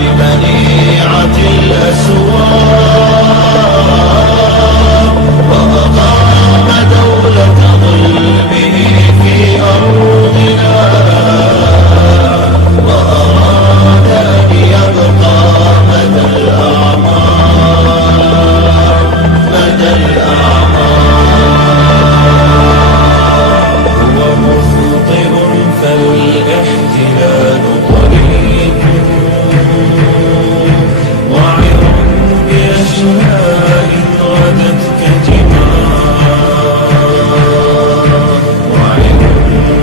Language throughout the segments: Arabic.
بمنيعة الأسواق، وأقام دولة ظلمه في أرضنا، وأراد أن يبقى مدى الأعمار، مدى الأعمار. هو مخطئ فالاحتلال طريق، وعر بأشلاء غدت كجمار، وعر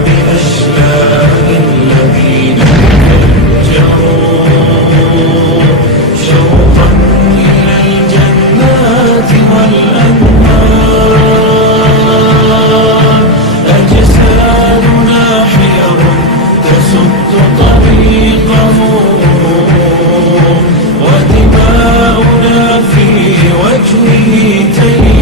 بأشلاء الذين فجروا شوقا إلى الجنات والأنهار. أجسادنا حير تسد طريقه، ودماؤنا في وجهه تلي